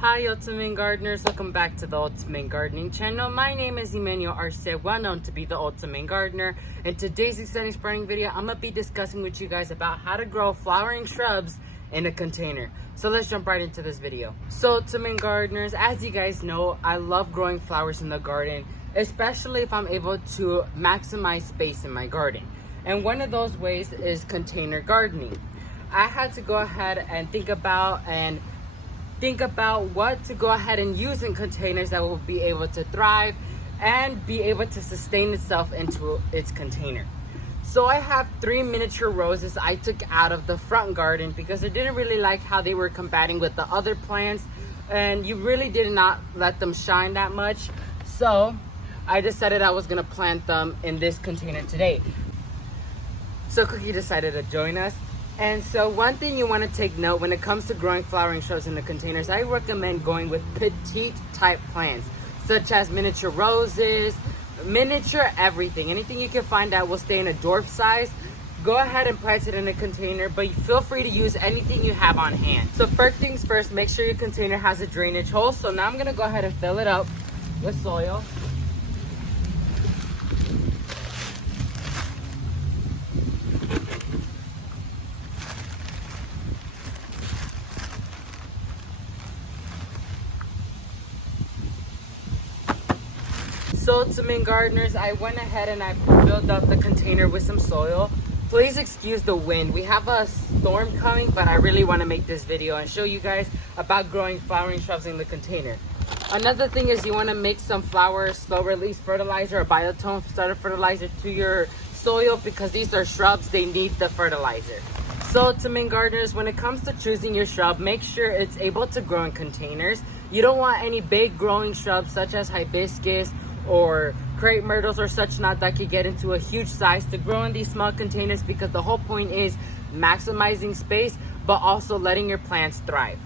Hi Ultimate Gardeners, welcome back to the Ultimate Gardening channel. My name is Emmanuel Arce, well known to be the Ultimate Gardener. In today's exciting spring video, I'm going to be discussing with you guys about how to grow flowering shrubs in a container. So let's jump right into this video. So Ultimate Gardeners, as you guys know, I love growing flowers in the garden, especially if I'm able to maximize space in my garden. And one of those ways is container gardening. I had to go ahead and think about what to go ahead and use in containers that will be able to thrive and be able to sustain itself into its container. So I have 3 miniature roses I took out of the front garden because I didn't really like how they were combating with the other plants, and you really did not let them shine that much. So I decided I was gonna plant them in this container today. So Cookie decided to join us. And so one thing you want to take note when it comes to growing flowering shrubs in the containers, I recommend going with petite type plants, such as miniature roses, miniature everything. Anything you can find that will stay in a dwarf size, go ahead and plant it in a container, but feel free to use anything you have on hand. So first things first, make sure your container has a drainage hole. So now I'm going to go ahead and fill it up with soil. So Ultimate Gardeners, I went ahead and I filled up the container with some soil. Please excuse the wind. We have a storm coming, but I really want to make this video and show you guys about growing flowering shrubs in the container. Another thing is you want to mix some flower slow release fertilizer or biotone starter fertilizer to your soil because these are shrubs, they need the fertilizer. So Ultimate Gardeners, when it comes to choosing your shrub, make sure it's able to grow in containers. You don't want any big growing shrubs such as hibiscus or crepe myrtles or such not that could get into a huge size to grow in these small containers, because the whole point is maximizing space but also letting your plants thrive.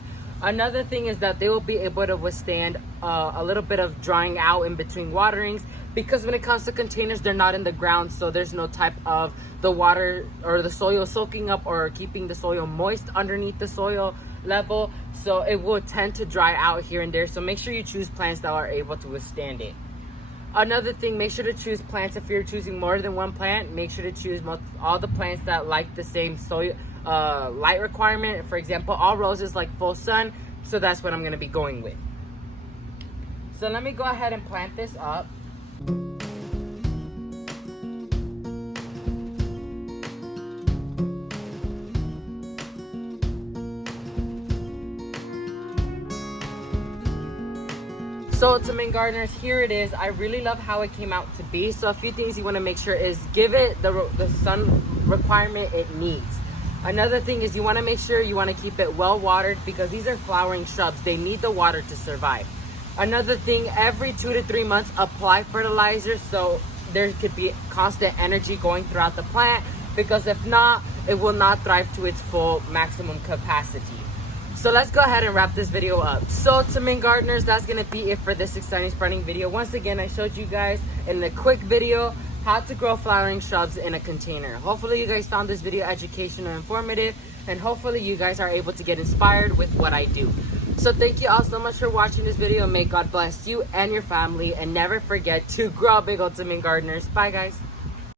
Another thing is that they will be able to withstand a little bit of drying out in between waterings, because when it comes to containers, they're not in the ground, so there's no type of the water or the soil soaking up or keeping the soil moist underneath the soil level, so it will tend to dry out here and there. So make sure you choose plants that are able to withstand it. Another thing, make sure to choose plants. If you're choosing more than one plant, make sure to choose all the plants that like the same soil light requirement. For example, all roses like full sun, so that's what I'm going to be going with. So let me go ahead and plant this up. So Ultimate Gardeners, here it is. I really love how it came out to be. So a few things you want to make sure is give it the sun requirement it needs. Another thing is you want to make sure you want to keep it well watered, because these are flowering shrubs. They need the water to survive. Another thing, every 2 to 3 months apply fertilizer so there could be constant energy going throughout the plant, because if not, it will not thrive to its full maximum capacity. So let's go ahead and wrap this video up. So Ultimate Gardeners, that's going to be it for this exciting spreading video. Once again, I showed you guys in a quick video how to grow flowering shrubs in a container. Hopefully you guys found this video educational and informative, and hopefully you guys are able to get inspired with what I do. So thank you all so much for watching this video. May God bless you and your family, and never forget to grow big, Ultimate Gardeners. Bye guys.